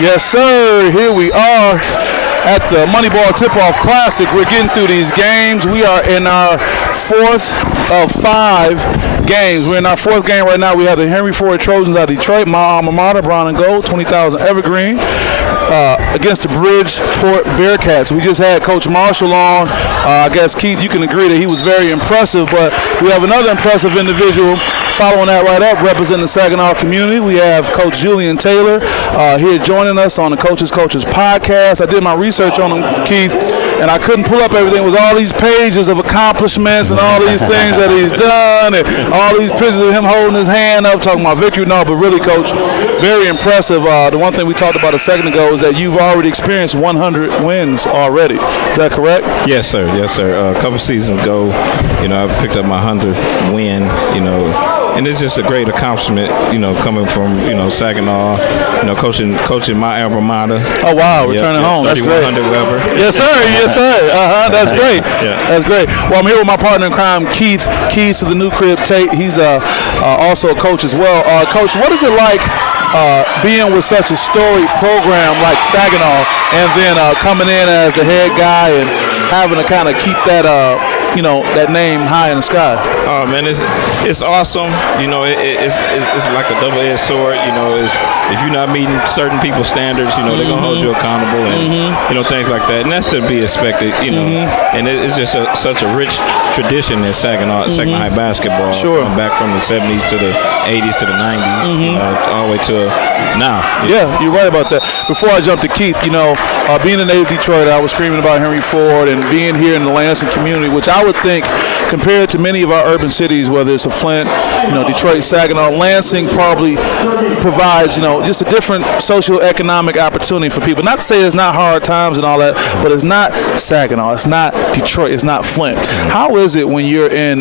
Yes, sir. Here we are at the Moneyball TipOff Classic. We're getting through these games. We are in our fourth of 5 games. We're in our fourth game right now. We have the Henry Ford Trojans out of Detroit, my alma mater, brown and gold, 20,000 Evergreen, against the Bridgeport Bearcats. We just had Coach Marshall on. I guess, Keith, you can agree that he was very impressive, but we have another impressive individual following that right up, representing the Saginaw community. We have Coach Julian Taylor here joining us on the Coaches podcast. I did my research on him, Keith, and I couldn't pull up everything with all these pages of accomplishments and all these things that he's done and all these pictures of him holding his hand up, talking about victory. No, but really, Coach, very impressive. The one thing we talked about a second ago is that you've already experienced 100 wins already. Is that correct? Yes, sir. Yes, sir. A couple seasons ago, I picked up my 100th win, and it's just a great accomplishment, coming from, Saginaw, coaching my alma mater. Oh, wow. Returning home. That's great. 3,100 Weber. Yes, sir. Yes, sir. That's great. Yeah. That's great. Well, I'm here with my partner in crime, Keith, Keys to the New Crib Tate. He's also a coach as well. Coach, what is it like being with such a storied program like Saginaw and then coming in as the head guy and having to kind of keep that that name high in the sky? Oh man, it's awesome. It's like a double-edged sword. If you're not meeting certain people's standards, they're gonna hold you accountable and things like that. And that's to be expected. And it's just such a rich tradition in Saginaw High basketball. Sure. Back from the 70s to the 80s to the 90s, all the way to now. Yeah, you're right about that. Before I jump to Keith, being a native Detroiter, I was screaming about Henry Ford and being here in the Lansing community, which I would think, compared to many of our urban cities, whether it's a Flint, Detroit, Saginaw, Lansing probably provides, just a different socioeconomic opportunity for people. Not to say it's not hard times and all that, but it's not Saginaw, it's not Detroit, it's not Flint. How is it when you're in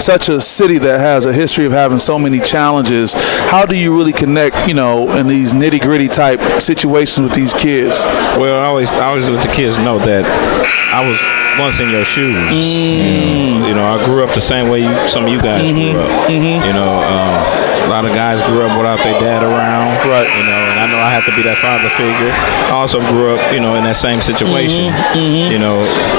such a city that has a history of having so many challenges? How do you really connect, in these nitty-gritty type situations with these kids? Well, I always let the kids know that I was once in your shoes. I grew up the same way some of you guys grew up. A lot of guys grew up without their dad around. Right. And I know I have to be that father figure. I also grew up, in that same situation.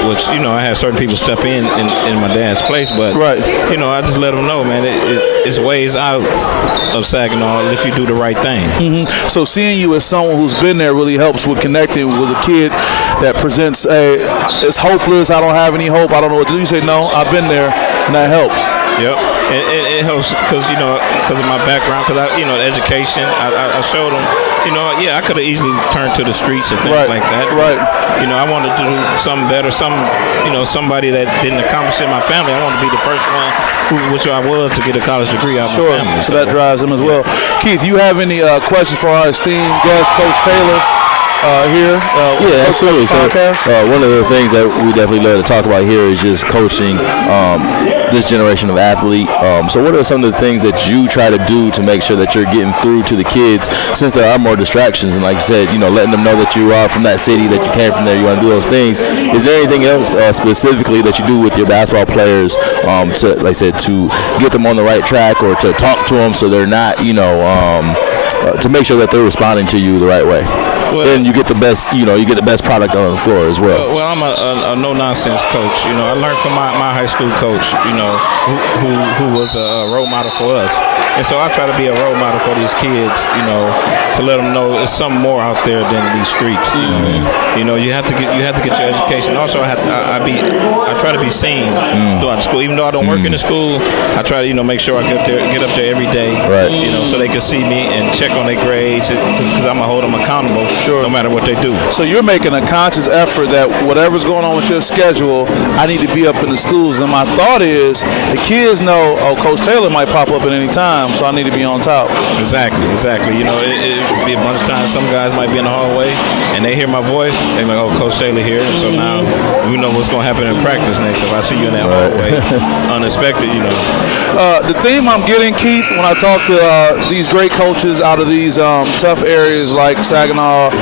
Which I had certain people step in my dad's place, but right. I just let them know, man, it's ways out of Saginaw if you do the right thing. So seeing you as someone who's been there really helps with connecting with a kid that presents it's hopeless, I don't have any hope, I don't know what to do. You say, no, I've been there, and that helps. Yep, and it helps because of my background, because the education. I showed them, I could have easily turned to the streets and things like that. Right. I wanted to do something better. Somebody that didn't accomplish in my family. I wanted to be the first one, which I was, to get a college degree out of my family. So that drives them as well. Keith, you have any questions for our esteemed guest, Coach Taylor? Here. Yeah, absolutely. So, one of the things that we definitely love to talk about here is just coaching this generation of athlete. So what are some of the things that you try to do to make sure that you're getting through to the kids, since there are more distractions, and like you said, letting them know that you are from that city, that you came from there, you want to do those things. Is there anything else specifically that you do with your basketball players to, like I said, to get them on the right track, or to talk to them so they're not, to make sure that they're responding to you the right way? And you get the best, you get the best product on the floor as well. Well, I'm a no-nonsense coach. I learned from my high school coach, who was a role model for us. And so I try to be a role model for these kids, to let them know there's something more out there than these streets. You have to get your education. Also, I try to be seen throughout the school. Even though I don't work in the school, I try to make sure I get up there every day. Right. So they can see me and check on their grades, because I'm gonna hold them accountable. Sure. No matter what they do. So you're making a conscious effort that whatever's going on with your schedule, I need to be up in the schools. And my thought is, the kids know, Coach Taylor might pop up at any time, so I need to be on top. Exactly. It be a bunch of times some guys might be in the hallway and they hear my voice, they're like, Coach Taylor here. So now we know what's going to happen in practice next if I see you in that hallway. Unexpected, The theme I'm getting, Keith, when I talk to these great coaches out of these tough areas like Saginaw,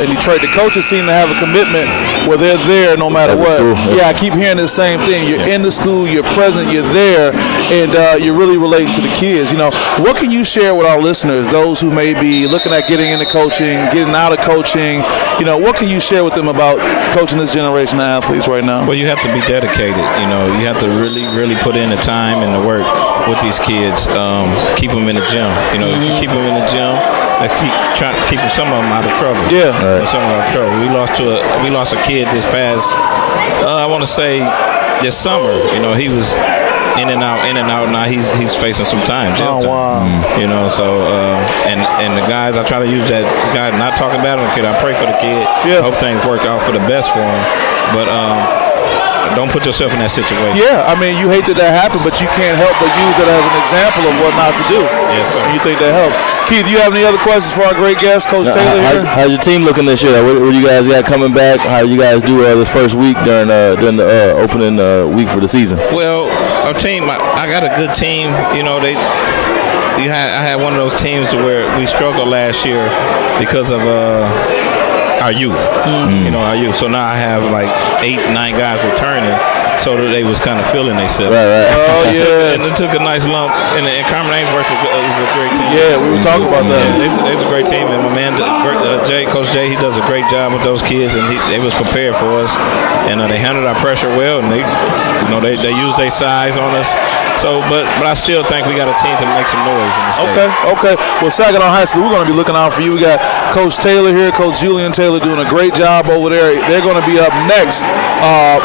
in Detroit, the coaches seem to have a commitment where they're there no matter what. Yeah, I keep hearing the same thing. You're in the school, you're present, you're there, and you're really relating to the kids. What can you share with our listeners, those who may be looking at getting into coaching, getting out of coaching. You know, what can you share with them about coaching this generation of athletes right now? Well, you have to be dedicated. You know, you have to really put in the time and the work with these kids. Keep them in the gym. You know, if you keep them in the gym, let's keep trying to keep some of them out of trouble. Yeah, some of them out of trouble. We lost a kid this past. I want to say this summer. You know, he was in and out. Now he's facing some time. Jail time. Wow. You know, so and the guys, I try to use that guy. Not talking bad on the kid. I pray for the kid. Yeah. I hope things work out for the best for him. But don't put yourself in that situation. Yeah, I mean, you hate that happened, but you can't help but use it as an example of what not to do. Yes, sir. And you think that helps. Keith, you have any other questions for our great guest, Coach Taylor here? How's your team looking this year? What you guys got coming back? How you guys do this first week during the opening week for the season? Well, our team, I got a good team. You know, I had one of those teams where we struggled last year because of our youth. You know, our youth. So now I have like 8-9 guys returning, so that they was kind of feeling themselves. Right. Oh yeah. And it took a nice lump. And Carmen Ainsworth is a great team. Yeah, we were talking about that. Yeah, it's a great team, and my man, Coach Jay, he does a great job with those kids, and they was prepared for us, and they handled our pressure well, and they use their size on us. So, but I still think we got a team to make some noise in the state. Okay. Well, Saginaw High School, we're going to be looking out for you. We got Coach Taylor here, Coach Julian Taylor doing a great job over there. They're going to be up next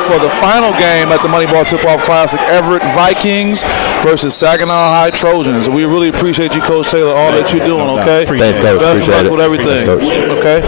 for the final game at the Moneyball Tip-Off Classic, Everett Vikings versus Saginaw High Trojans. We really appreciate you, Coach Taylor, all that you're doing, okay? Thanks, Coach. Best of luck with everything, Thanks, Coach. okay?